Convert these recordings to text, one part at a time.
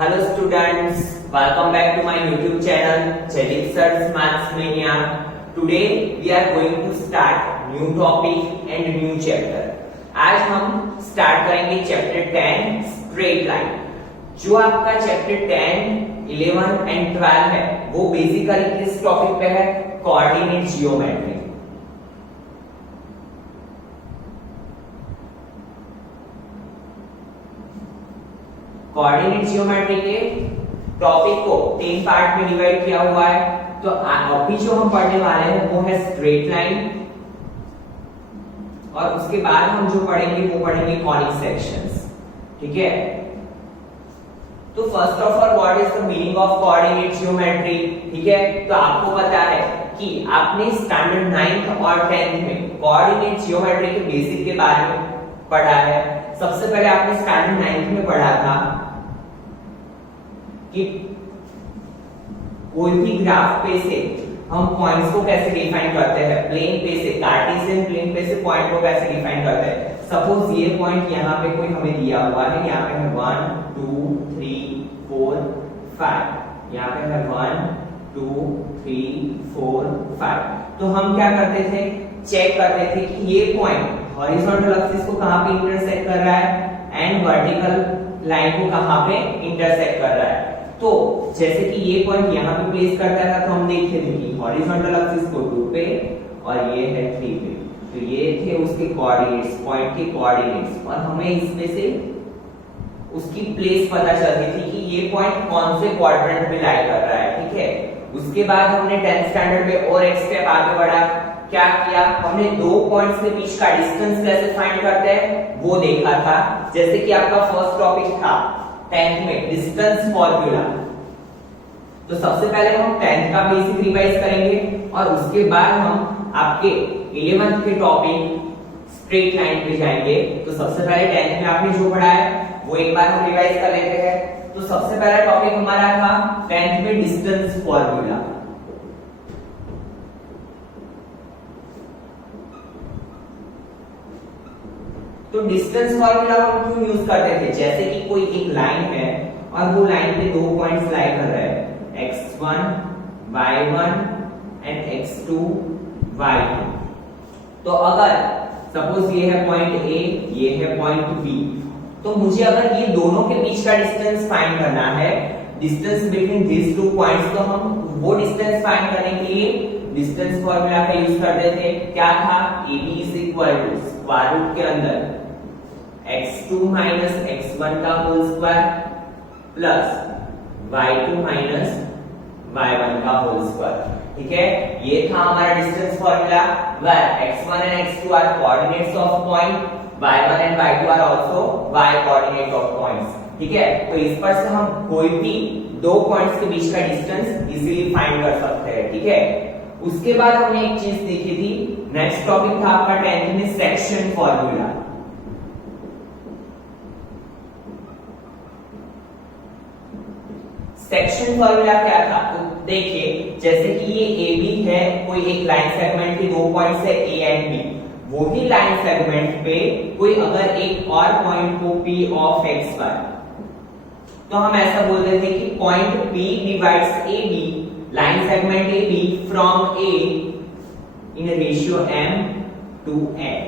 Hello students, welcome back to my YouTube channel Jaideep Sir's Maths Mania. Today we are going to start new topic and new chapter. आज हम start करेंगे chapter 10 straight line. जो आपका chapter 10, 11 and 12 है वो basically किस topic पे है? Coordinate geometry. कोऑर्डिनेट जियोमेट्री के टॉपिक को 3 पार्ट में डिवाइड किया हुआ है. तो अभी जो हम पढ़ने वाले हैं वो है स्ट्रेट लाइन, और उसके बाद हम जो पढ़ेंगे वो पढ़ेंगे कॉनिक सेक्शंस. ठीक है. तो first of all what is the meaning of coordinate geometry? ठीक है. तो आपको पता है कि आपने स्टैंडर्ड 9th और 10th में कोऑर्डिनेट जियोमेट्री के बेसिक के बारे में पढ़ा है. सबसे पहले आपने स्टैंडर्ड 9th में पढ़ा था कि कोई भी ग्राफ पे से हम पॉइंट्स को कैसे डिफाइन करते हैं. प्लेन पे से, कार्टेशियन प्लेन पे से पॉइंट को कैसे डिफाइन करते हैं. सपोज ये पॉइंट यहाँ पे कोई हमें दिया हुआ है, यहाँ पे है 1 2 3 4 5, यहाँ पे है 1 2 3 4 5. तो हम क्या करते थे? चेक करते थे कि ये पॉइंट हॉरिजॉन्टल एक्सिस को कहां पे इंटरसेक्ट कर रहा है एंड वर्टिकल लाइन को कहां पे इंटरसेक्ट कर रहा है. तो जैसे कि ये पॉइंट यहां पे प्लेस करता था तो हम देखते थे कि हॉरिजॉन्टल एक्सिस को 2 पे और ये है 3 पे. तो ये थे उसके कोऑर्डिनेट्स, पॉइंट के कोऑर्डिनेट्स, और हमें इसमें से उसकी प्लेस पता चलती थी कि ये पॉइंट कौन से क्वाड्रेंट में लाई कर रहा है. ठीक है. उसके बाद हमने 10th स्टैंडर्ड में और एक स्टेप आगे बढ़ा. क्या किया? हमने दो पॉइंट्स के बीच का डिस्टेंस कैसे फाइंड करते हैं वो देखा था. जैसे कि आपका फर्स्ट टॉपिक था 10th में डिस्टेंस फॉर्मूला. तो सबसे पहले हम 10th का बेसिक रिवाइज करेंगे और उसके बाद हम आपके 11th के टॉपिक स्ट्रेट लाइन पे जाएंगे. तो सबसे पहले 10th में आपने जो पढ़ा है वो एक बार हम रिवाइज कर लेते हैं. तो सबसे पहला टॉपिक हमारा था 10th में डिस्टेंस फॉर्मूला. तो डिस्टेंस फॉर्मूला हम क्यों यूज करते थे? जैसे कि कोई एक लाइन है और वो लाइन पे दो पॉइंट्स लाई कर रहा है, x1 y1 and x2 y2. तो अगर सपोज ये है पॉइंट A, ये है पॉइंट B, तो मुझे अगर ये दोनों के बीच का डिस्टेंस फाइंड करना है, distance between this to points, तो हम वो डिस्टेंस फाइंड करने के लिए डिस्टेंस फॉर्मूला का यूज करते थे. क्या था? AB is equal to square root के अंदर x2 माइनस x1 का whole square plus y2 minus y1 का होल स्क्वायर. ठीक है. ये था हमारा distance formula, where x1 and x2 are coordinates of point, y1 and y2 are also y coordinate of points. ठीक है. तो इस पर से हम कोई भी दो पॉइंट्स के बीच का डिस्टेंस इजीली फाइंड कर सकते हैं. ठीक है. उसके बाद हमने एक चीज देखी थी, नेक्स्ट टॉपिक था आपका 10th में सेक्शन फॉर्मूला. सेक्शन फॉर्मूला क्या था? तो देखिए, जैसे कि ये AB है, कोई एक लाइन सेगमेंट के दो पॉइंट्स है A एंड B. वही लाइन सेगमेंट पे कोई अगर एक और पॉइंट को P ऑफ XY, तो हम ऐसा बोलते थे कि point P divides AB, line segment AB from A in ratio m to n.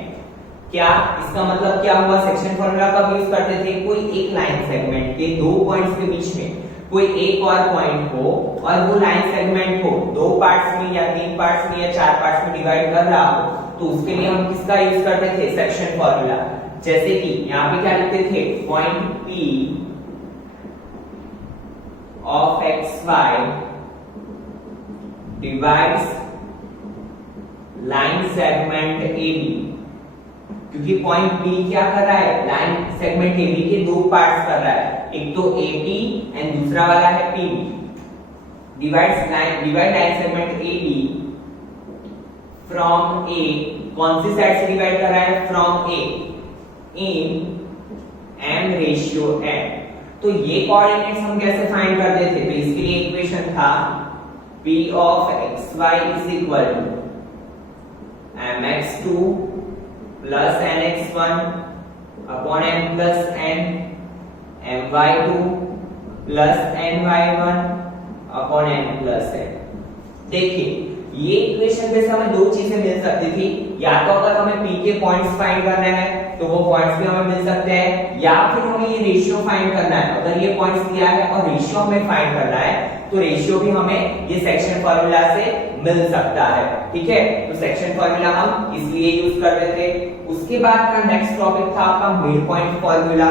क्या इसका मतलब क्या हुआ? सेक्शन फॉर्मूला कब यूज करते थे? कोई एक लाइन सेगमेंट के दो पॉइंट्स के बीच में कोई एक और पॉइंट हो और वो लाइन सेगमेंट को दो पार्ट्स में या तीन पार्ट्स में या चार पार्ट्स में डिवाइड कर रहा हो, तो उसके लिए हम किसका यूज करते थे? Section formula. जैसे कि यहाँ पे क्या लिखते थे? Point P of XY divides line segment AB. क्योंकि पॉइंट P क्या कर रहा है? लाइन सेगमेंट AB के दो पार्ट्स कर रहा है, एक तो AP एंड दूसरा वाला है PB. Divide line segment AB from A. कौन सी साइड से डिवाइड कर रहा है? From A in m ratio n. तो ये कोऑर्डिनेट्स हम कैसे फाइंड करते थे? तो इसके लिए इक्वेशन था P of XY is equal to mx2 plus nx1 upon m plus n my2 plus ny1 upon n plus n। देखिए ये इक्वेशन पे से हमें दो चीजें मिल सकती थी, या तो अगर हमें p के पॉइंट्स फाइंड करना है तो वो पॉइंट्स भी हमें मिल सकते हैं, या फिर हमें ये रेशियो फाइंड करना है। अगर ये पॉइंट्स दिया है और रेशियो हमें फाइंड करना है तो रेशियो भी हमें ये सेक्शन फार्मूला से मिल सकता है। ठीक है, तो सेक्शन फार्मूला हम इसलिए यूज करते थे। उसके बाद का नेक्स्ट टॉपिक था आपका मिड पॉइंट फार्मूला।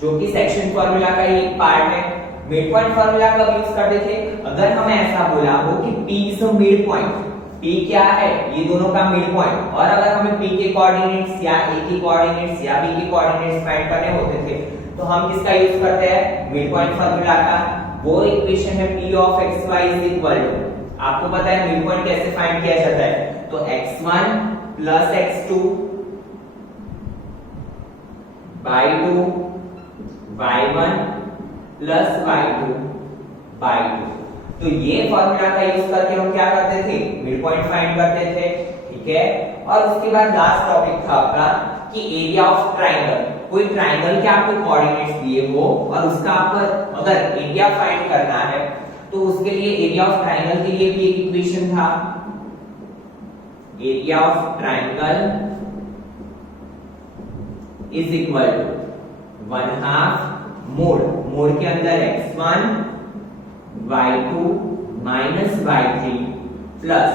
जो कि सेक्शन फार्मूला का ही एक पार्ट है। मिड पॉइंट फार्मूला कब यूज करते थे? अगर हमें ऐसा बोला हो कि P is a mid point, P क्या है? ये दोनों का मिड पॉइंट, और अगर हमें P के कोऑर्डिनेट्स या A के कोऑर्डिनेट्स या B के कोऑर्डिनेट्स फाइंड करने होते थे तो हम किसका यूज करते हैं? मिड पॉइंट फार्मूला का। वो इक्वेशन है P of xy is equal to, आपको पता है मिड पॉइंट कैसे फाइंड किया जाता है, तो x1 plus x2 bye 2 y1 plus y2 bye 2। तो ये फार्मूला का यूज करके हम क्या करते थे? मिड पॉइंट फाइंड करते थे। ठीक है, और उसके बाद लास्ट टॉपिक था आपका कि एरिया ऑफ ट्राइंगल। कोई ट्राइंगल के आपको कोऑर्डिनेट्स दिए हो और उसका आपको अगर एरिया फाइंड करना है तो उसके लिए एरिया ऑफ ट्राइंगल के लिए भी एक इक्वेशन था, area of triangle is equal to 1/2 mod के अंदर x1 y2 minus y3 plus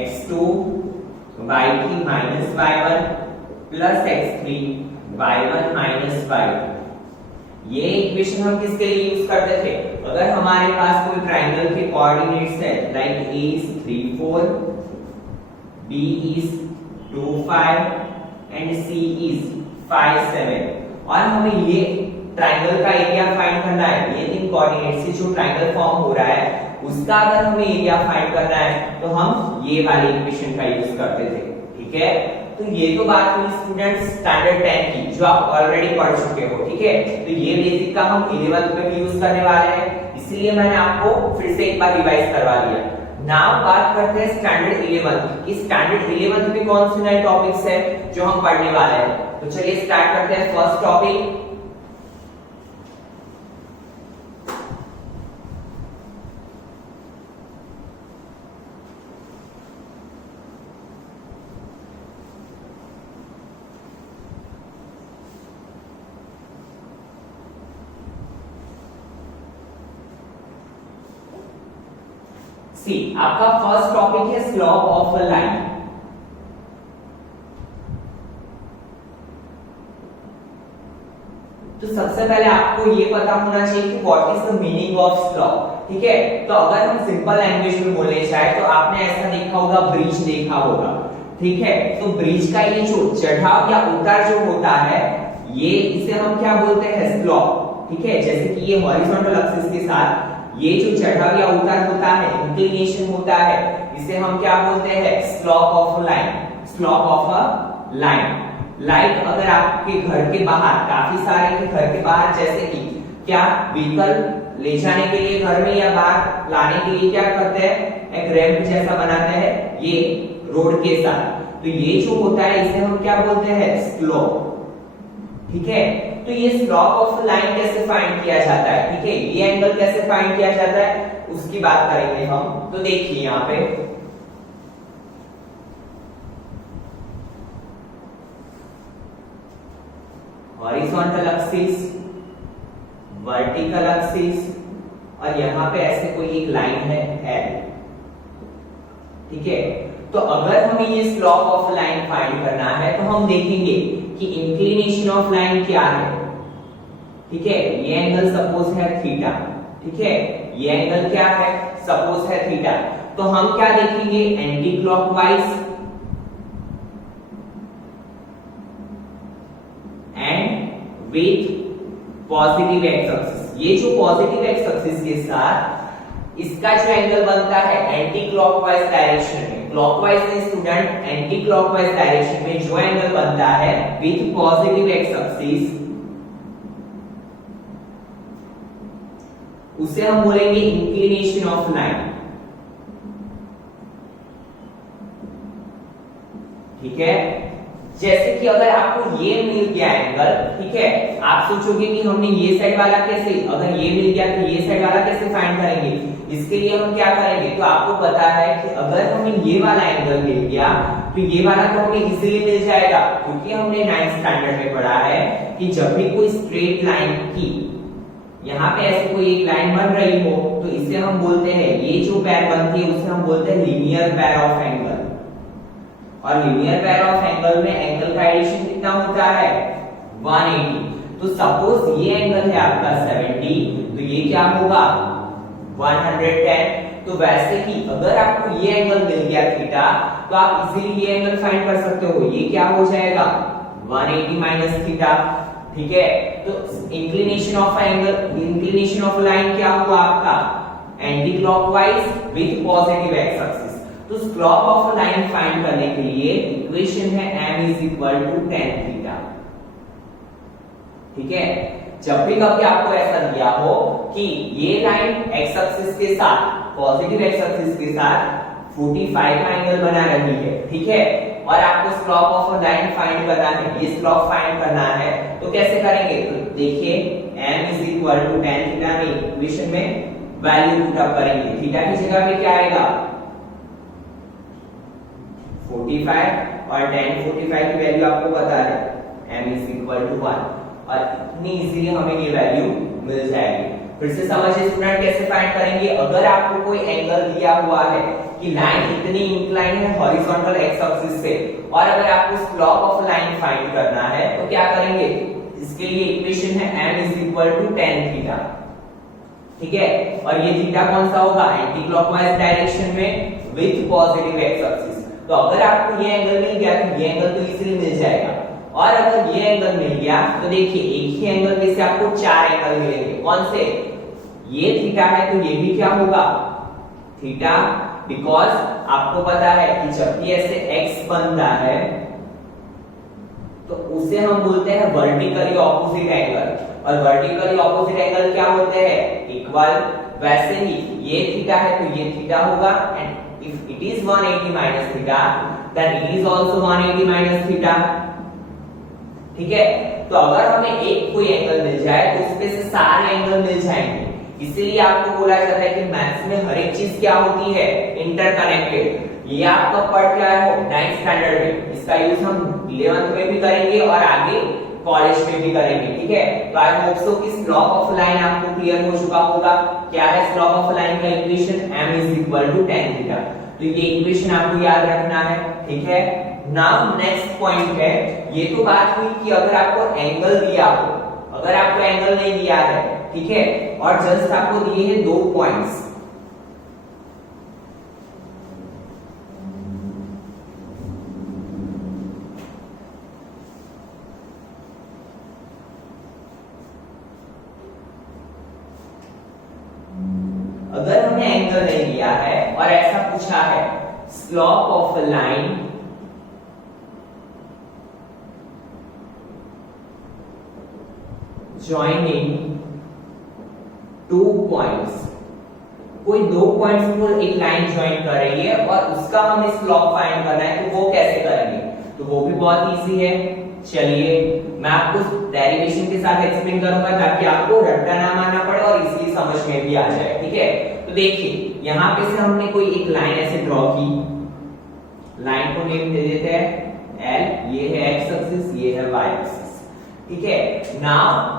x2 y3 minus y1 plus x3 y1 minus y2। ये इक्वेशन हम किसके लिए यूज करते थे? अगर हमारे पास कोई ट्राइंगल के कोऑर्डिनेट्स है like a is 3 4, b is 2 5 and c is 5 7, और हमें ये ट्राइंगल का एरिया फाइंड करना है। ये इन कोऑर्डिनेट से जो ट्राइंगल फॉर्म हो रहा है उसका अगर हमें एरिया फाइंड करना है तो हम ये वाली इक्वेशन का यूज करते थे। ठीक है, तो ये तो बात हुई स्टूडेंट्स स्टैंडर्ड 10 की, जो आप ऑलरेडी पढ़ चुके हो। ठीक है, तो ये बेसिक का हम 11th में भी यूज करने वाले हैं, इसलिए मैंने आपको फिर से एक बार रिवाइज करवा दिया। नाउ बात करते हैं स्टैंडर्ड 11th की। स्टैंडर्ड 11th में कौन से नए टॉपिक्स है जो हम पढ़ने वाले हैं? तो चलिए स्टार्ट करते हैं। फर्स्ट टॉपिक सी, आपका फर्स्ट टॉपिक है स्लोप ऑफ अ लाइन। तो सबसे पहले आपको ये पता होना चाहिए कि what is the meaning of slope. ठीक है, तो अगर हम सिंपल लैंग्वेज में बोलने चाहे तो आपने ऐसा देखा होगा, ब्रिज देखा होगा। ठीक है, तो ब्रिज का ये जो चढ़ाव या उतार जो होता है ये इसे हम क्या बोलते हैं? स्लोप। ठीक है, जैसे कि ये हॉरिजॉन्टल एक्सिस के साथ ये जो चढ़ाव या उतार होता है, इंक्लिनेशन होता है, इसे हम क्या बोलते हैं? Slope of a line. Slope of a line. Like अगर आपके घर के बाहर काफी सारे के घर के बाहर जैसे कि क्या व्हीकल ले जाने के लिए घर में या बाहर लाने के लिए क्या करते हैं? एक रैंप जैसा बनाते हैं ये रोड के साथ, तो ये जो होता है इसे हम क्या बोलते हैं? स्लोप। ठीक है, तो ये स्लोप ऑफ लाइन कैसे फाइंड किया जाता है? ठीक है, ये एंगल कैसे फाइंड किया जाता है उसकी बात करेंगे हम। तो देखिए यहाँ पे हॉरिजॉन्टल एक्सिस, वर्टिकल एक्सिस, और यहाँ पे ऐसे कोई एक लाइन है L। ठीक है, तो अगर हमें ये स्लोप ऑफ लाइन फाइंड करना है तो हम देखेंगे कि इंक्लिनेशन ऑफ लाइन क्या है। ठीक है, ये एंगल सपोज है थीटा। ठीक है, ये एंगल क्या है? सपोज है थीटा। तो हम क्या देखेंगे? Anti clockwise and with positive x axis. ये जो पॉजिटिव एक्स एक्सिस के साथ इसका जो एंगल बनता है एंटी क्लॉकवाइज डायरेक्शन में, क्लॉकवाइज नहीं स्टूडेंट, एंटी क्लॉकवाइज डायरेक्शन में जो एंगल बनता है विथ पॉजिटिव एक्स एक्सिस उसे हम बोलेंगे इंक्लिनेशन ऑफ लाइन। ठीक है, जैसे कि अगर आपको ये मिल गया एंगल, ठीक है, आप सोचोगे कि हमने ये साइड वाला कैसे, अगर ये मिल गया तो ये साइड वाला कैसे फाइंड करेंगे, इसके लिए हम क्या करेंगे, तो आपको पता है कि अगर हमें ये वाला एंगल मिल गया तो ये वाला तो हमें इजीली मिल जाएगा, क्योंकि हमने 9th स्टैंडर्ड में पढ़ा है कि जब भी कोई स्ट्रेट लाइन की यहाँ पे ऐसे कोई एक लाइन बन रही हो तो इसे हम बोलते हैं, ये जो पैर बनती है उसे हम बोलते हैं लीनियर पैर ऑफ एंगल। और लीनियर पैर ऑफ एंगल में एंगल का एडिशन कितना होता है, 180। तो सपोज ये एंगल है आपका 70, तो ये क्या होगा 110। तो वैसे ही अगर आपको ये एंगल मिल गया थीटा, तो आप इजीली ये एंगल फाइंड कर सकते हो, ये क्या हो जाएगा 180 माइनस थीटा, ठीक है। तो inclination of angle, inclination of line क्या हुआ आपका, anti clockwise with positive x axis. तो स्लोप ऑफ लाइन फाइंड करने के लिए इक्वेशन है m tan थीटा, ठीक है। जब भी कभी आपको ऐसा दिया हो कि ये लाइन एक्स एक्सिस के साथ, पॉजिटिव एक्स एक्सिस के साथ 45 का एंगल बना रही है, ठीक है, और आपको स्लोप ऑफ लाइन फाइंड करना है, ये स्लोप फाइंड करना है, तो कैसे करेंगे, तो देखिए m tan थीटा में इक्वेशन में वैल्यू पुट अप करेंगे, थीटा की जगह पे क्या आएगा 45 और tan 45 की वैल्यू आपको पता है m 1, और इतनी इजीली हमें ये वैल्यू मिल जाएगी। फिर से समझिए स्टूडेंट कैसे फाइंड करेंगे, अगर आपको कोई एंगल दिया हुआ है कि लाइन इतनी इंक्लाइन है हॉरिजॉन्टल एक्स एक्सिस से, और अगर आपको स्लोप ऑफ लाइन फाइंड करना है तो क्या करेंगे, इसके लिए इक्वेशन है m tan थीटा, ठीक है, और ये थीटा कौन सा होगा, एंटी क्लॉकवाइज डायरेक्शन में विद पॉजिटिव एक्स एक्सिस। तो अगर आपको ये एंगल मिल गया तो ये एंगल तो इजीली मिल जाएगा, और अगर ये एंगल मिल गया तो देखिए एक ही एंगल में से आपको 4 एंगल मिलेंगे, कौन से, ये थीटा है तो ये भी क्या होगा थीटा, बिकॉज आपको पता है कि जब भी ऐसे x बनता है तो उसे हम बोलते हैं वर्टिकली ऑपोजिट एंगल, और वर्टिकली ऑपोजिट एंगल क्या होते हैं, इक्वल। वैसे ही ये थीटा है तो ये थीटा होगा, and if it is 180 minus theta then it is also 180 minus theta, ठीक है। तो अगर हमें एक कोई एंगल मिल जाए तो उसमें से सारे एंगल मिल जाएंगे, इसीलिए आपको बोला जाता है कि मैथ्स में हर एक चीज क्या होती है, इंटरकनेक्टेड। ये आपका पढ़ के आया हो 9th स्टैंडर्ड में, इसका यूज हम 11th में भी करेंगे और आगे कॉलेज में भी करेंगे, ठीक है। तो आई होप सो कि स्लोप ऑफ लाइन आपको क्लियर हो चुका होगा। क्या है स्लोप ऑफ लाइन का इक्वेशन, m tan थीटा। तो ये इक्वेशन आपको याद रखना है, ठीक है। नाउ नेक्स्ट पॉइंट है, ये तो बात हुई कि अगर आपको एंगल दिया हो, अगर आपको एंगल नहीं दिया है, ठीक है, और जस्ट आपको दिए हैं 2 पॉइंट्स, अगर हमने एंगल नहीं दिया है और ऐसा पूछा है slope of a line joining 2 points, कोई 2 पॉइंट्स को एक लाइन ज्वाइन कर रही है और उसका हमें स्लोप फाइंड करना है, तो वो कैसे करेंगे, तो वो भी बहुत इजी है। चलिए मैं आपको डेरिवेशन के साथ एक्सप्लेन करूंगा ताकि आपको रट्टा ना मारना पड़े और इजीली समझ में भी आ जाए, ठीक है। तो देखिए यहां पे से हमने कोई एक लाइन ऐसे ड्रॉ की, लाइन को नेम दे देते हैं L, ये है x एक्सिस, ये है y एक्सिस, ठीक है। नाउ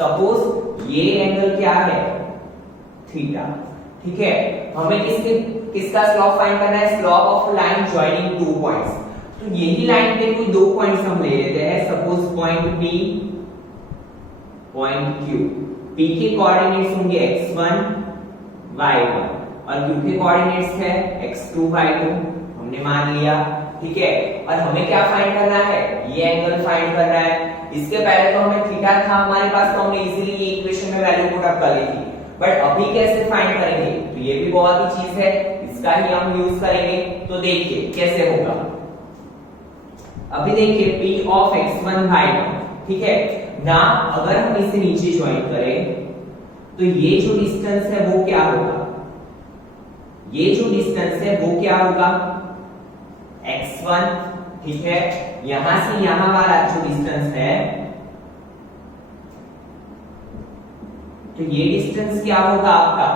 सपोज ये एंगल क्या है, थीटा, ठीक है। हमें किसका स्लोप फाइंड करना है, slope of line joining 2 points. तो यही लाइन पे कोई 2 पॉइंट्स हम ले लेते हैं, suppose point P, point Q। P के कोऑर्डिनेट्स होंगे x1 y1 और Q के कोऑर्डिनेट्स है x2 y2, हमने मान लिया, ठीक है। और हमें क्या फाइंड करना है, ये एंगल फाइंड करना है। इसके पहले तो हमें थीटा था हमारे पास, तो हमने इजीली ये इक्वेशन में वैल्यू पुट अप कर ली थी, बट अभी कैसे फाइंड करेंगे, तो ये भी बहुत ही चीज है, इसका ही हम यूज करेंगे। तो देखिए कैसे होगा, अभी देखिए P ऑफ x1 y1, ठीक है ना। अगर हम इसे नीचे ज्वाइन करें तो ये जो डिस्टेंस है वो क्या होगा, ये जो डिस्टेंस है वो क्या होगा x1, ठीक है। यहां से यहां वाला जो डिस्टेंस है, तो ये डिस्टेंस क्या होगा आपका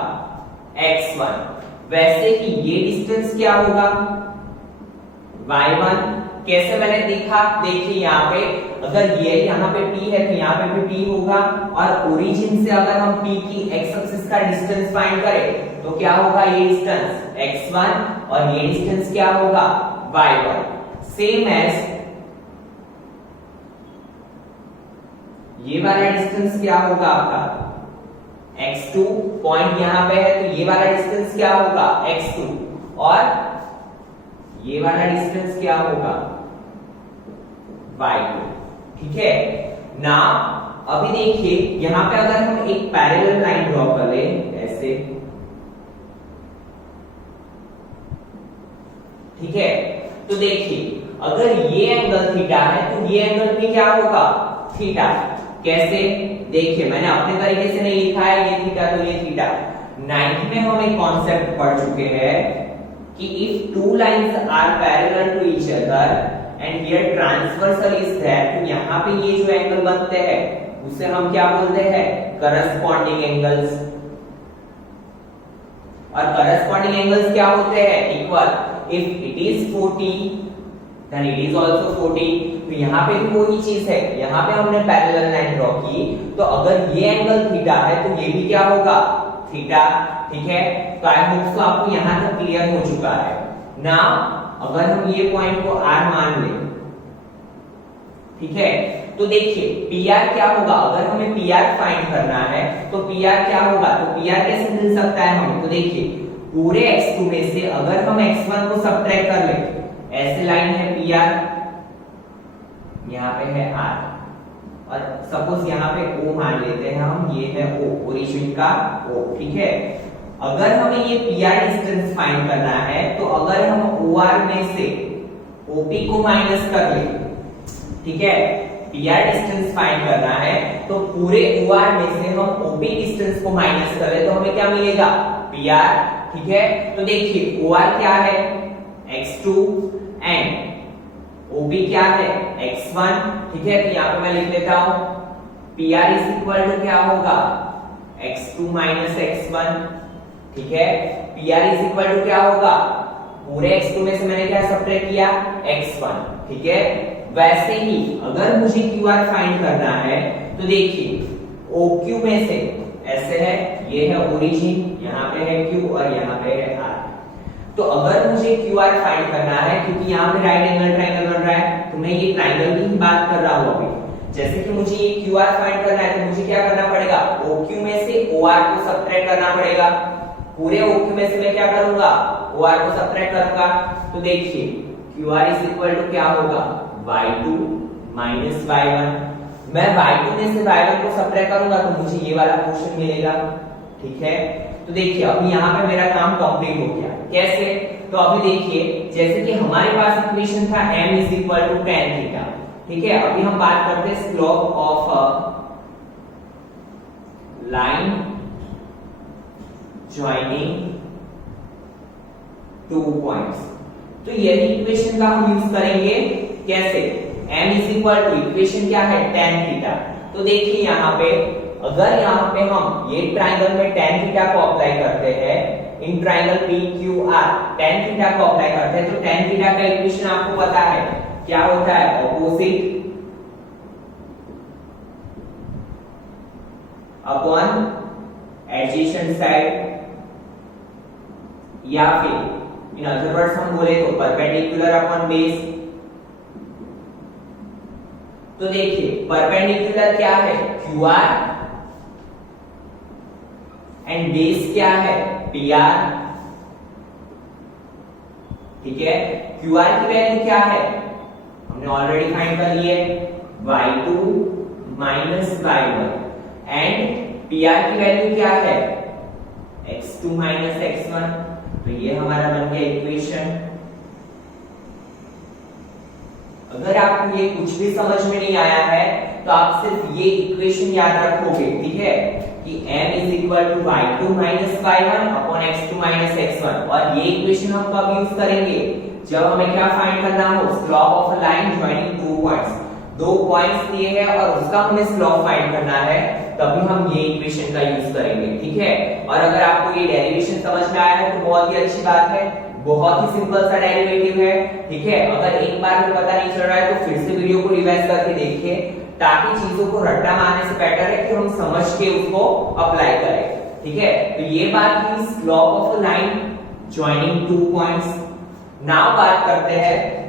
x1। वैसे ही ये डिस्टेंस क्या होगा y1। कैसे मैंने देखा, देखिए यहाँ पे अगर ये यहाँ पे P है तो यहाँ पे भी P होगा, और ओरिजिन से अगर हम P की x एक्सिस का डिस्टेंस फाइंड करें तो क्या होगा, ये डिस्टेंस x1 और ये डिस्टेंस क्या होगा y1। सेम एज ये वाला डिस्टेंस क्या होगा आपका x2, पॉइंट यहां पे है तो ये वाला डिस्टेंस क्या होगा x2, और ये वाला डिस्टेंस क्या होगा y2। ठीक है ना। अभी देखिए यहां पे अगर हम एक पैरेलल लाइन ड्रॉ कर ले ऐसे, ठीक है, तो देखिए अगर ये एंगल थीटा है तो ये एंगल भी क्या होगा थीटा। कैसे, देखिए मैंने अपने तरीके से नहीं लिखा है, ये थीटा तो ये थीटा। 9th में हम एक कॉन्सेप्ट पढ़ चुके हैं कि if two lines are parallel to each other and here transversal is there, तो यहाँ पे ये जो एंगल बनते हैं उसे हम क्या बोलते हैं करस्पॉन्डिंग एंगल्स। और करस्पॉन्डिंग एंगल्स क्या होते हैं equal. If it is 40 then it is also 40। तो यहाँ पे भी वही चीज है, यहाँ पे हमने पैरेलल लाइन ड्रॉ की, तो अगर ये एंगल थीटा है तो ये भी क्या होगा थीटा। ठीक है, तो आई होप सो आपको यहाँ तक क्लियर हो चुका है ना। अगर हम ये पॉइंट को R मान ले, ठीक है, तो देखिए PR क्या होगा, अगर हमें PR फाइंड करना है तो PR क्या होगा, तो PR कैसे मिल सकता है हमें, तो देखिए पूरे x2 में से अगर हम x1 को सब्ट्रैक्ट कर ले, ऐसे लाइन है PR, यहाँ पे है R, और सपोज यहाँ पे O मान लेते हैं हम, ये है O, ओरिजिन का O। ठीक है, अगर हमें ये PR डिस्टेंस फाइंड करना है तो अगर हम OR में से OP को माइनस कर ले, ठीक है, PR डिस्टेंस फाइंड करना है तो पूरे OR में से हम OP डिस्टेंस को माइनस कर ले तो हमें क्या मिलेगा PR। ठीक है, तो देखिए OR क्या है x2 एंड OB क्या है x1। ठीक है, तो यहाँ पे मैं लिख लेता हूं PR इज इक्वल टू क्या होगा x2 माइनस x1। ठीक है, PR इज इक्वल टू क्या होगा, पूरे x2 में से मैंने क्या सब्ट्रैक्ट किया x1। ठीक है, वैसे ही अगर मुझे QR फाइंड करना है तो देखिए OQ में से ऐसे है, ये है ओरिजिन, यहाँ पे है Q और यहाँ पे है R। तो अगर मुझे QR फाइंड करना है, क्योंकि यहाँ पे राइट एंगल ट्रायंगल बन रहा है तो मैं ये ट्रायंगल की ही बात कर रहा हूँ अभी। जैसे कि मुझे ये QR फाइंड करना है तो मुझे क्या करना पड़ेगा, OQ में से OR को सब्ट्रैक्ट करना पड़ेगा। पूरे OQ में से मैं क्या करूंगा, OR को सब्ट्रैक्ट करूंगा। तो देखिए QR इज इक्वल टू क्या होगा y2 माइनस y1। मैं y2 में से y1 को सब्ट्रैक्ट करूंगा तो मुझे ये वाला पोर्शन मिलेगा। ठीक है, तो देखिए अभी यहाँ पे मेरा काम कंप्लीट हो गया। कैसे, तो अभी देखिए जैसे कि हमारे पास इक्वेशन था m is equal to tan theta. ठीक है, अभी हम बात करते हैं slope of line joining two points. तो यही इक्वेशन का हम यूज करेंगे। कैसे, m is equal to equation क्या है tan थीटा। तो देखिए यहाँ पे अगर यहाँ पे हम ये ट्रायंगल में tan थीटा को अप्लाई करते हैं, in triangle PQR tan theta को अप्लाई करते हैं, तो tan थीटा का इक्वेशन आपको पता है क्या होता है, ऑपोजिट अपॉन एडजेसेंट साइड, या फिर इन अदर वर्ड्स हम बोले तो परपेंडिकुलर अपॉन बेस। तो देखिए परपेंडिकुलर क्या है QR एंड बेस क्या है PR। ठीक है, QR की वैल्यू क्या है हमने ऑलरेडी फाइंड कर ली है y2 minus y1 and PR की वैल्यू क्या है x2 माइनस x1। तो ये हमारा बन गया इक्वेशन। अगर आपको ये कुछ भी समझ में नहीं आया है तो आप सिर्फ ये इक्वेशन याद रखोगे। ठीक है, कि m is equal to y2 minus y1 upon x2 minus x1। और ये इक्वेशन हम कब यूज करेंगे, जब हमें क्या फाइंड करना हो, slope of a line joining two points, दो पॉइंट्स दिए हैं और उसका हमें स्लोप फाइंड करना है, तभी हम ये इक्वेशन का यूज करेंगे, ठीक है। और अगर आपको ये डेरिवेशन समझ में आया है तो बहुत ही अच्छी बात है, बहुत ही सिंपल सा डेरिवेटिव है, ठीक है। अगर एक बार में पता नहीं चल रहा है तो फिर से वीडियो को रिवाइज करके देखिए, ताकि चीजों को रट्टा मारने से बेटर है कि हम समझ के उसको अप्लाई करें, ठीक है। तो ये बात थी slope of a line joining two points. Now बात करते हैं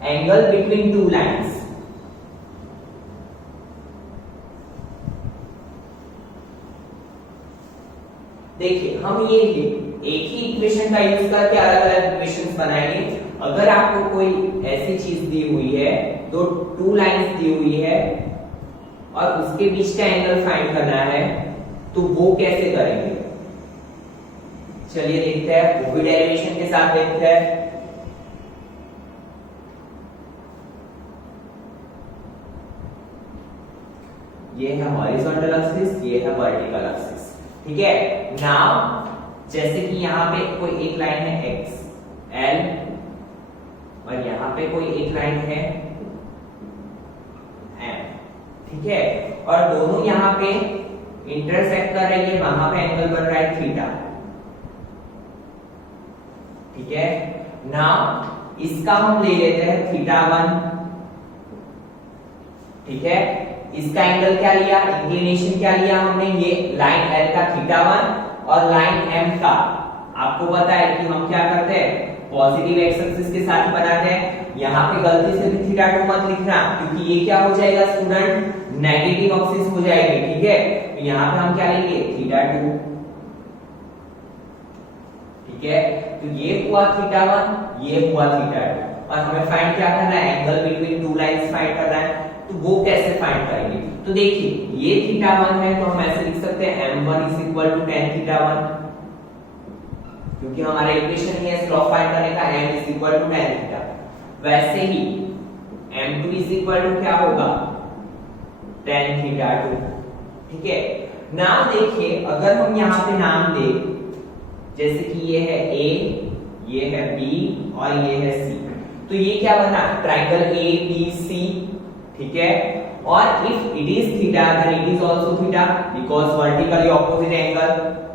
एंगल बिटवीन टू लाइंस। देखिए हम ये एक ही इक्वेशन का यूज करके अलग अलग इक्वेशंस बनाएंगे। अगर आपको कोई ऐसी चीज दी हुई है, दो टू लाइंस दी हुई है और उसके बीच का एंगल फाइंड करना है, तो वो कैसे करेंगे, चलिए देखते हैं। वो भी डेरिवेशन के साथ देखते हैं। ये है हॉरिजॉन्टल एक्सिस, ये है वर्टिकल एक्सिस, ठीक है। नाउ जैसे कि यहाँ पे कोई एक लाइन है एक्स एल और यहाँ पे कोई एक लाइन है एम, ठीक है, और दोनों यहाँ पे इंटरसेक्ट कर रही है, वहां पे एंगल बन रहा है थीटा, ठीक है। नाउ इसका हम ले लेते हैं थीटा 1, ठीक है। इसका एंगल क्या लिया, इंक्लिनेशन क्या लिया हमने, ये लाइन एल का थीटा 1 और लाइन एम का, आपको पता है कि हम क्या करते हैं, पॉजिटिव एक्स एक्सिस के साथ बनाते हैं। यहाँ पे गलती से भी थीटा 2 मत लिखना, क्योंकि ये क्या हो जाएगा स्टूडेंट, नेगेटिव एक्सिस हो जाएगी, ठीक है। तो यहाँ पे हम क्या लेंगे, थीटा 2, ठीक है। तो ये हुआ थीटा 1, ये हुआ थीटा 2, और हमें फाइंड क्या करना है, angle between two lines find करना है। तो वो कैसे फाइंड करेंगे, तो देखिए ये थीटा 1 है, तो हम ऐसे लिख सकते हैं m1 tan थीटा 1, क्योंकि हमारा इक्वेशन ही है स्लोप फाइंड करने का, m tan थीटा। वैसे ही m2 क्या होगा, tan थीटा 2, ठीक है। नाम देखिए, अगर हम यहाँ पे नाम दे, जैसे कि ये है a, ये है b और ये है c, तो ये क्या बना, ट्राइंगल ABC, ठीक है। और if it is theta then it is also theta, because vertically opposite angle,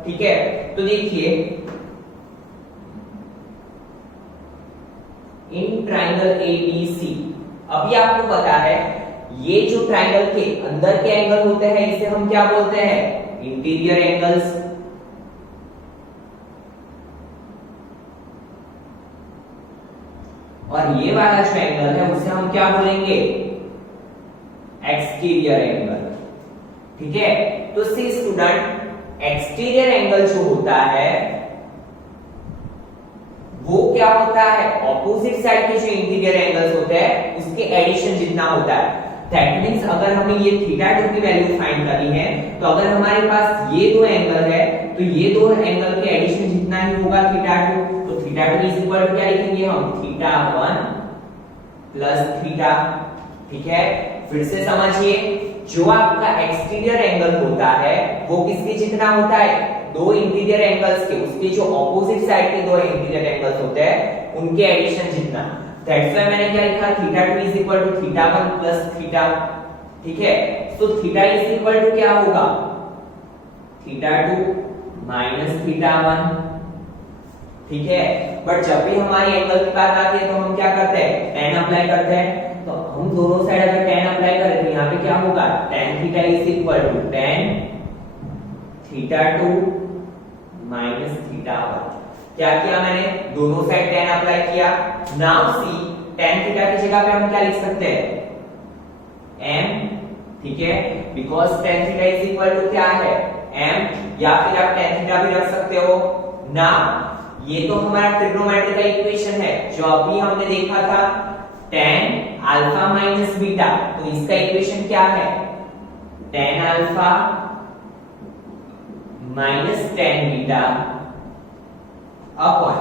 ठीक है। तो देखिए इन ट्राइंगल ABC, अभी आपको पता है ये जो ट्राइंगल के अंदर के एंगल होते हैं इसे हम क्या बोलते हैं, इंटीरियर एंगल्स, और ये वाला जो एंगल है उसे हम क्या बोलेंगे, एक्सटीरियर एंगल, ठीक है। तो सी स्टूडेंट, एक्सटीरियर एंगल जो होता है वो क्या होता है, ऑपोजिट साइड के जो इंटीरियर एंगल्स होते हैं उसके एडिशन जितना होता है। दैट मींस अगर हमें ये थीटा 2 की वैल्यू फाइंड करनी है, तो अगर हमारे पास ये दो एंगल है, तो ये दो एंगल के एडिशन जितना ही होगा थीटा 2, तो थीटा 2 इज इक्वल टू क्या लिखेंगे हम, थीटा 1 प्लस थीटा, ठीक है। फिर से समझिए, जो आपका एक्सटीरियर एंगल होता है वो किसके जितना होता है, दो इंटीरियर एंगल्स के, उसके जो ऑपोजिट साइड के दो इंटीरियर एंगल्स होते हैं उनके एडिशन जितना। दैट्स व्हाई मैंने क्या लिखा, theta 2 is equal to theta 1 plus theta, ठीक है। तो थीटा इज इक्वल टू क्या होगा, थीटा 2 माइनस थीटा 1, ठीक है। बट जब भी हमारी एंगल की बात आती है तो हम क्या करते हैं, tan अप्लाई करते हैं। तो हम दोनों साइड अगर tan अप्लाई करें तो यहाँ पे क्या होगा, tan theta is equal to tan theta 2 minus theta 1। क्या किया मैंने, दोनों साइड tan अप्लाई किया। नाउ सी, tan थीटा की जगह पे हम क्या लिख सकते हैं, m, ठीक है, because tan theta is equal to क्या है, m, या फिर आप tan थीटा भी रख सकते हो ना। ये तो हमारा ट्रिग्नोमेट्रिक इक्वेशन है जो अभी हमने देखा था, tan अल्फा माइनस बीटा, तो इसका इक्वेशन क्या है, tan alpha minus tan beta upon,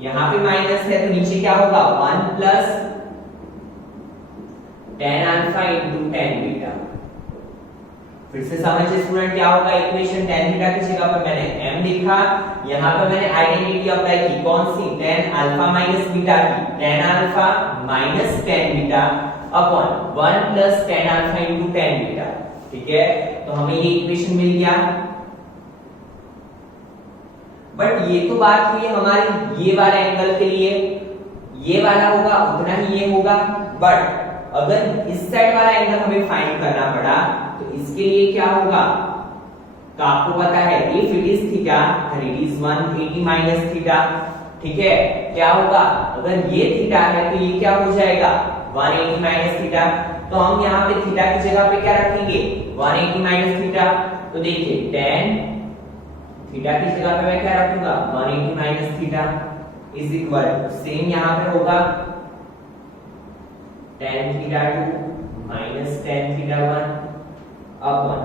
यहां पे माइनस है तो नीचे क्या होगा, 1 plus tan alpha into tan beta. फिर से समझिए स्टूडेंट क्या होगा इक्वेशन, tan थीटा की जगह पर मैंने m लिखा, यहाँ पर मैंने आइडेंटिटी अप्लाई की, कौन सी, tan अल्फा माइनस बीटा की, tan alpha minus tan beta upon 1 plus tan alpha into tan beta. ठीक है, तो हमें ये इक्वेशन मिल गया। बट ये तो बात हुई हमारी ये वाले एंगल के लिए, ये वाला होगा उतना ही ये होगा, बट अगर इस साइड वाला एंगल हमें फाइंड करना पड़ा तो इसके लिए क्या होगा, तो आपको पता है if it is theta then it is 180 minus theta. ठीक है, क्या होगा, अगर ये थीटा है तो ये क्या हो जाएगा 180 माइनस थीटा। तो हम यहाँ पे थीटा की जगह पे क्या रखेंगे 180 माइनस थीटा। तो देखिए tan थीटा की जगह पे मैं क्या रखूंगा 180 minus theta is equal same यहाँ पे होगा tan theta 2 minus tan theta 1 upon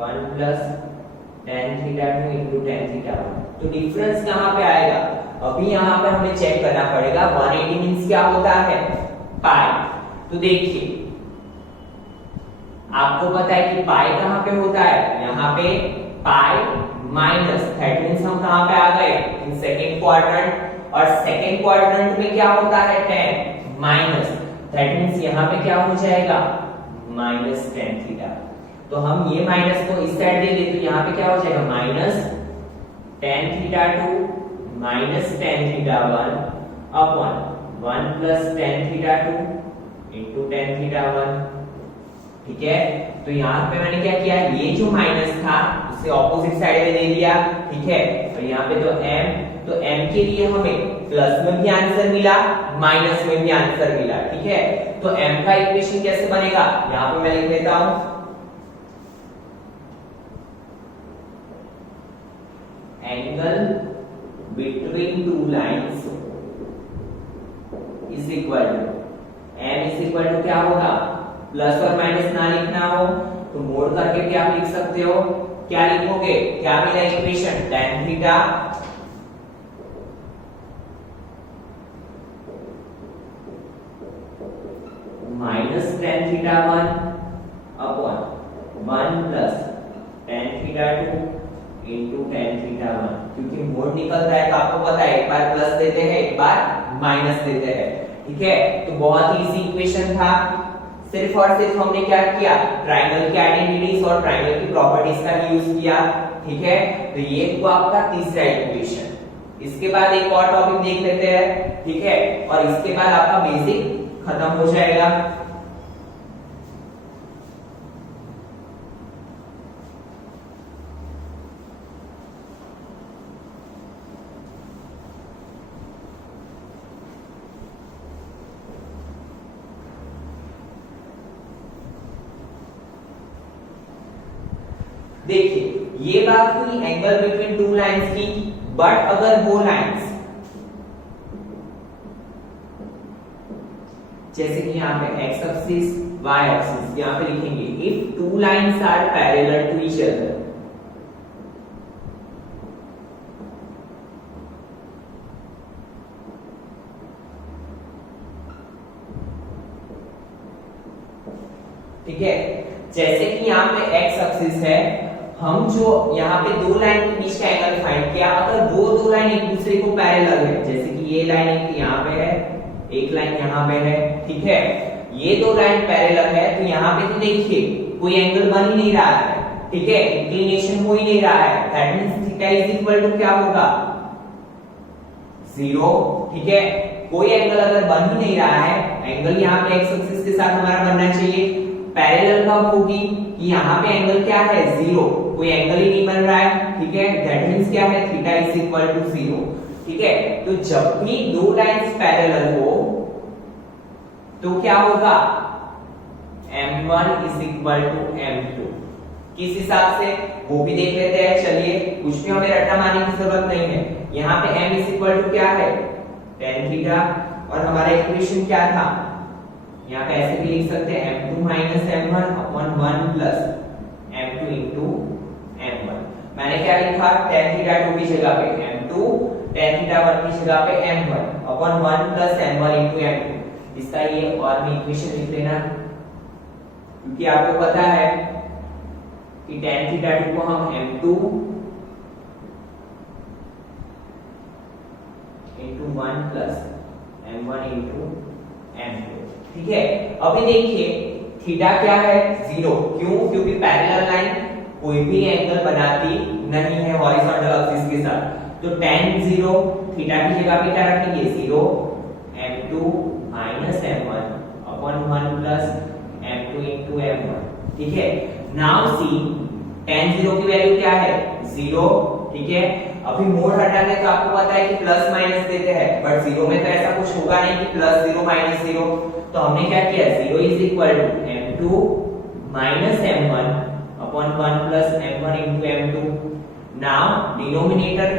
1 plus tan theta 2 into tan theta 1। तो डिफरेंस कहां पे आएगा, अभी यहां पर हमें चेक करना पड़ेगा 180 मींस क्या होता है पाई। तो देखिए आपको पता है कि पाई कहां पे होता है, यहां पे पाई माइनस, दैट मींस हम कहां पे आ गए इन सेकंड क्वाड्रेंट, और सेकंड क्वाड्रेंट में क्या होता है tan माइनस, दैट मींस यहां पे क्या हो जाएगा माइनस tan थीटा। तो हम ये माइनस को इस साइड दे दे तो यहाँ पे क्या हो जाएगा minus tan theta 2 minus tan theta 1 upon 1 plus tan theta 2 into tan theta 1। ठीक है, तो यहाँ पे मैंने क्या किया, ये जो माइनस था उसे ऑपोजिट साइड में दे दिया। ठीक है, और यहाँ पे तो m के लिए हमें प्लस में भी आंसर मिला माइनस में भी आंसर मिला। ठीक है, तो m का इक्वेशन कैसे बनेगा, यहाँ पे मैं लिख देता हूं angle between two lines is equal to m is equal to क्या होगा, प्लस और माइनस ना लिखना हो तो मोड करके क्या लिख सकते हो, क्या लिखोगे, क्या मिला equation tan theta minus tan theta 1 upon 1 plus tan theta 2 into tan theta 1। क्योंकि मोड निकल रहा है तो आपको पता है एक बार प्लस देते हैं एक बार माइनस देते हैं। ठीक है, तो बहुत ही इजी इक्वेशन था, सिर्फ और सिर्फ हमने क्या किया ट्रायंगल की आइडेंटिटीज और ट्रायंगल की प्रॉपर्टीज का यूज किया। ठीक है, तो ये हुआ आपका तीसरा इक्वेशन। इसके बाद एक और टॉपिक देख लेते हैं। ठीक है, और इसके बाद आपका बेसिक खत्म हो जाएगा। देखिए ये बात हुई एंगल बिटवीन टू लाइंस की, बट अगर वो लाइंस जैसे कि यहाँ पे x एक्सिस y एक्सिस यहाँ पे लिखेंगे if two lines are parallel to each other, ठीक है, जैसे कि यहाँ पे x एक्सिस है, हम जो यहाँ पे दो लाइन के बीच का एंगल फाइंड किया, अगर वो दो लाइन एक दूसरे को पैरेलल है, जैसे कि ये लाइन एक यहाँ पे है एक लाइन यहाँ पे है, ठीक है, ये दो लाइन पैरेलल है तो यहाँ पे तो देखिए कोई एंगल बन ही नहीं रहा है। ठीक है, इंक्लिनेशन हो ही नहीं रहा है, that means theta is equal to क्या होगा 0। ठीक है, कोई एंगल अगर बन ही नहीं रहा है, एंगल यहाँ पे x एक्सिस के साथ हमारा बनना चाहिए, पैरेलल कब होगी कि यहाँ पे एंगल क्या है 0, कोई एंगल ही नहीं बन रहा है। ठीक है, दैट मींस क्या है थीटा इज इक्वल टू 0। ठीक है, तो जब भी दो लाइंस पैरेलल हो तो क्या होगा m1 is equal to m2। किस हिसाब से वो भी देख लेते हैं, चलिए कुछ भी हमें रट्टा मारने की जरूरत नहीं है। यहाँ पे m इज इक्वल टू क्या है tan थीटा, और हमारा इक्वेशन क्या था, यहाँ पे ऐसे भी लिख सकते हैं m2 minus m1 upon 1 plus m2 into m1। मैंने क्या लिखा tan थीटा 2 की जगह पे m2, tan थीटा 1 की जगह पे m1 upon 1 plus m1 into m2। इसका ये और में इक्वेशन लिख लेना, क्योंकि आपको पता है कि tan थीटा 2 को हम m2 into 1 plus m1 into m2, ठीक है। अभी देखिए थीटा क्या है 0, क्यों? क्योंकि पैरेलल लाइन कोई भी एंगल बनाती नहीं है हॉरिजॉन्टल एक्सिस के साथ, तो tan 0 थीटा की जगह पे क्या रखेंगे 0 m2 minus m1 upon 1 plus m2 into m1, ठीक है। नाउ सी tan 0 की वैल्यू क्या है 0, ठीक है। अभी मोड़ हटाते तो आपको पता है कि प्लस माइनस देते हैं, बट 0 में तो ऐसा कुछ होगा नहीं कि प्लस 0 माइनस 0, तो हमने क्या किया 0 is equal to m2 minus m1 upon 1 plus m1 into m2। Now denominator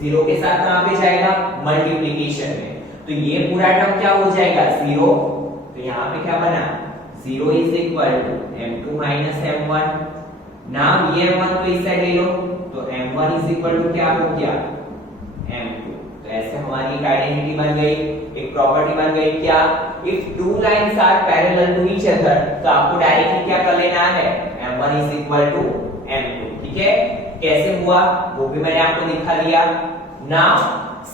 0 के साथ कहां पे जाएगा मल्टीप्लिकेशन में, तो ये पूरा टर्म क्या हो जाएगा 0, तो यहाँ पे क्या बना 0 is equal to m2 minus m1। Now ये m1 को इस साइड ले लो, तो m1 इज इक्वल टू क्या हो गया m2। तो ऐसे हमारी एक आइडेंटिटी बन गई, एक प्रॉपर्टी बन गई क्या, if two lines are parallel to each other, तो आपको डायरेक्टली क्या कर लेना है m1 is equal to m2, ठीक है। कैसे हुआ वो भी मैंने आपको दिखा दिया। Now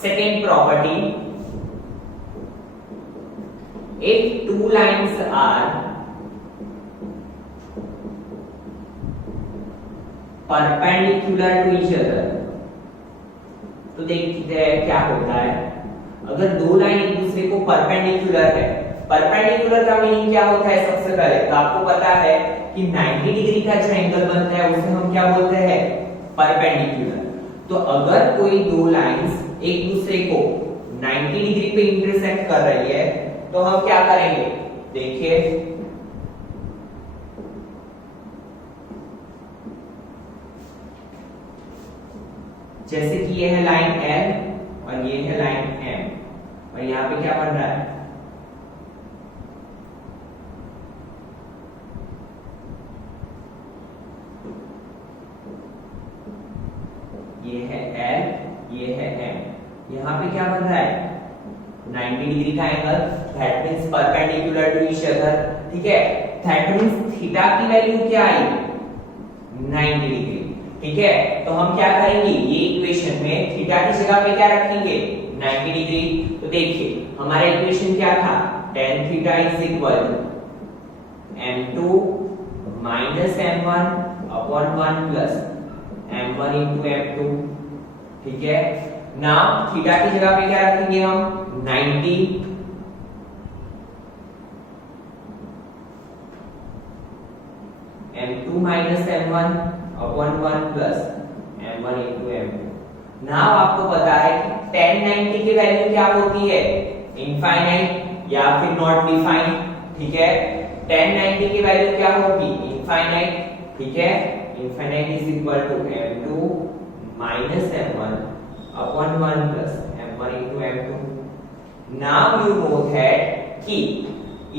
second property, if two lines are perpendicular to each other, तो देखते हैं क्या होता है। अगर दो लाइन एक दूसरे को परपेंडिकुलर है, परपेंडिकुलर का मीनिंग क्या होता है सबसे पहले तो आपको पता है कि 90 डिग्री का जो एंगल बनता है उसे हम क्या बोलते हैं परपेंडिकुलर। तो अगर कोई दो लाइंस एक दूसरे को 90 डिग्री पे इंटरसेक्ट कर रही है तो हम क्या करेंगे, देखिए जैसे कि ये है लाइन L और ये है लाइन M, और यहाँ पे क्या बन रहा है ये है L, ये है M, यहाँ पे क्या बन रहा है 90 डिग्री का angle, that means perpendicular to each other, ठीक है। दैट मींस थीटा की वैल्यू क्या आई 90 डिग्री, ठीक है। तो हम क्या करेंगे, ये इक्वेशन में थीटा की जगह पे क्या रखेंगे 90 डिग्री। तो देखिए हमारा इक्वेशन क्या था, tan theta is equal m2 minus m1 upon 1 plus m1 into m2, ठीक है। नाउ थीटा की जगह पे क्या रखेंगे हम 90, m2 minus m1 upon 1 plus m1 into m2। Now आपको पता है कि tan 90 की वैल्यू क्या होती है इनफाइनाइट या फिर नॉट डिफाइंड, ठीक है। tan 90 की वैल्यू क्या होगी इनफाइनाइट, ठीक है। Infinite is equal to m2 minus m1 upon 1 plus m1 into m2। Now you know that कि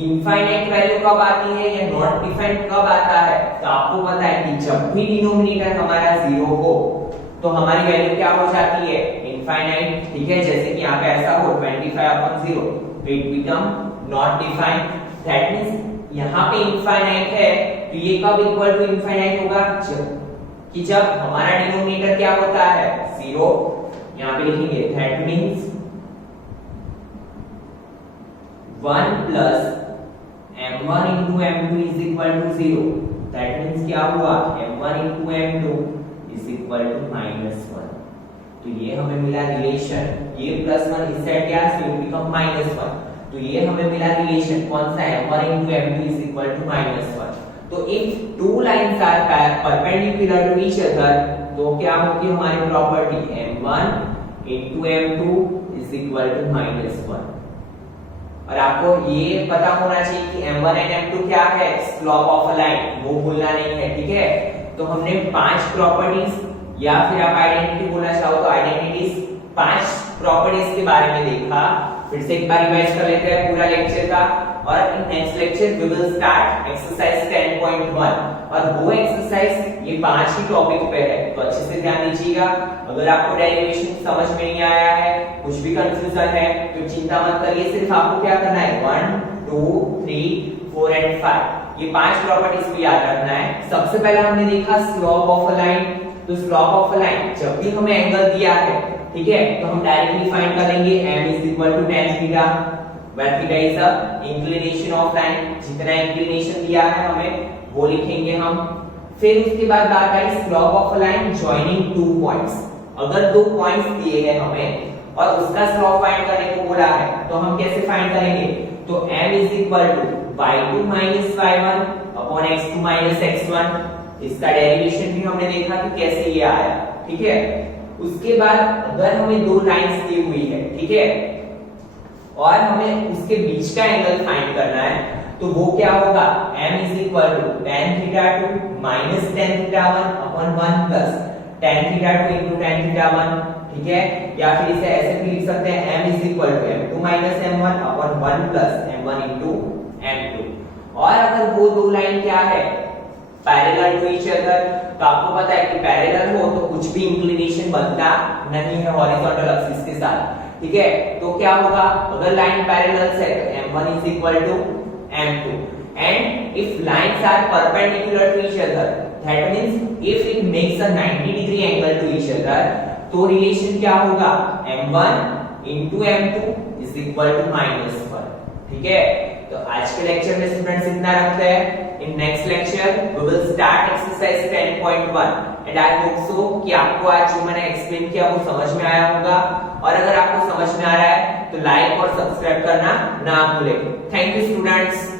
इनफाइनाइट वैल्यू कब आती है या नॉट डिफाइंड कब आता है, तो आपको पता है कि जब भी डिनोमिनेटर हमारा 0 हो तो हमारी वैल्यू क्या हो जाती है इनफाइनाइट, ठीक है। जैसे कि यहाँ पे ऐसा हो 25/0, तो it become not defined, that means यहाँ पे इनफाइनाइट है, तो ये कब इक्वल टू इनफाइनाइट होगा जब हमारा डिनोमिनेटर क्या होता है 0, यहाँ पे लिखेंगे that means 1 plus m1 into m2 is equal to 0, that means क्या हुआ m1 into m2 is equal to -1। तो ये हमें मिला रिलेशन, ये +1 इस साइड क्या है it become -1, तो ये हमें मिला रिलेशन कौन सा m1 into m2 is equal to -1। तो if two lines are perpendicular to each other तो क्या होगी हमारी property m1 into m2 is equal to -1। और आपको ये पता होना चाहिए कि m1 and m2 क्या है स्लोप ऑफ अ लाइन, वो भूलना नहीं है, ठीक है। तो हमने 5 प्रॉपर्टीज या फिर आप आइडेंटिटी बोलना चाहो तो आइडेंटिटीज 5 प्रॉपर्टीज के बारे में देखा। फिर से एक बार रिवाइज कर लेते हैं पूरा लेक्चर का और in next lecture we will start exercise 10.1 और वो एक्सरसाइज ये 5 ही टॉपिक पे है, तो अच्छे से ध्यान दीजिएगा। अगर आपको डेरिवेशन समझ में नहीं आया है, कुछ भी कंफ्यूजन है, तो चिंता मत करिए, सिर्फ आपको क्या करना है 1 2 3 4 एंड 5 ये 5 प्रॉपर्टीज भी याद रखना है। सबसे पहले हमने देखा स्लोप ऑफ अ लाइन, तो स्लोप ऑफ अ लाइन जब भी हमें एंगल दिया है, ठीक है, तो हम डायरेक्टली फाइंड करेंगे m is equal to tan theta where theta is the inclination of line, जितना इंक्लिनेशन दिया है हमें वो लिखेंगे हम। फिर उसके बाद बात आई slope of a line joining two points, अगर दो पॉइंट्स दिए हैं हमें और उसका स्लोप फाइंड करने को बोला है तो हम कैसे फाइंड करेंगे, तो m is equal to y2 minus y1 upon x2 minus x1, इसका डेरिवेशन भी हमने देखा कि कैसे ये आया, ठीक है। उसके बाद अगर हमें दो लाइंस दी हुई है, ठीक है, और हमें उसके बीच का एंगल फाइंड करना है, तो वो क्या होगा m is equal to tan theta 2 minus tan theta 1 upon 1 plus tan theta 2 into tan theta 1, ठीक है। या फिर इसे ऐसे भी लिख सकते हैं m is equal to m2 minus m1 upon 1 plus m1 into m2। और अगर वो दो लाइन क्या है पैरेलल टू ईच अदर, तो आपको पता है कि पैरेलल हो तो कुछ भी इंक्लिनेशन बनता नहीं है हॉरिजॉन्टल एक्सिस के साथ, ठीक है। तो क्या होगा अगर लाइन पैरेलल है तो m1 is equal to m2 and if lines are perpendicular to each other, that means if it makes a 90 degree angle to each other, तो रिलेशन क्या होगा m1 into m2 is equal to -1, ठीक है। तो आज के lecture में students इतना रखते हैं। In next lecture we will start exercise 10.1 and I hope so कि आपको आज जो मैंने एक्सप्लेन किया वो समझ में आया होगा, और अगर आपको समझ में आ रहा है तो लाइक और सब्सक्राइब करना ना भूलें। Thank you students.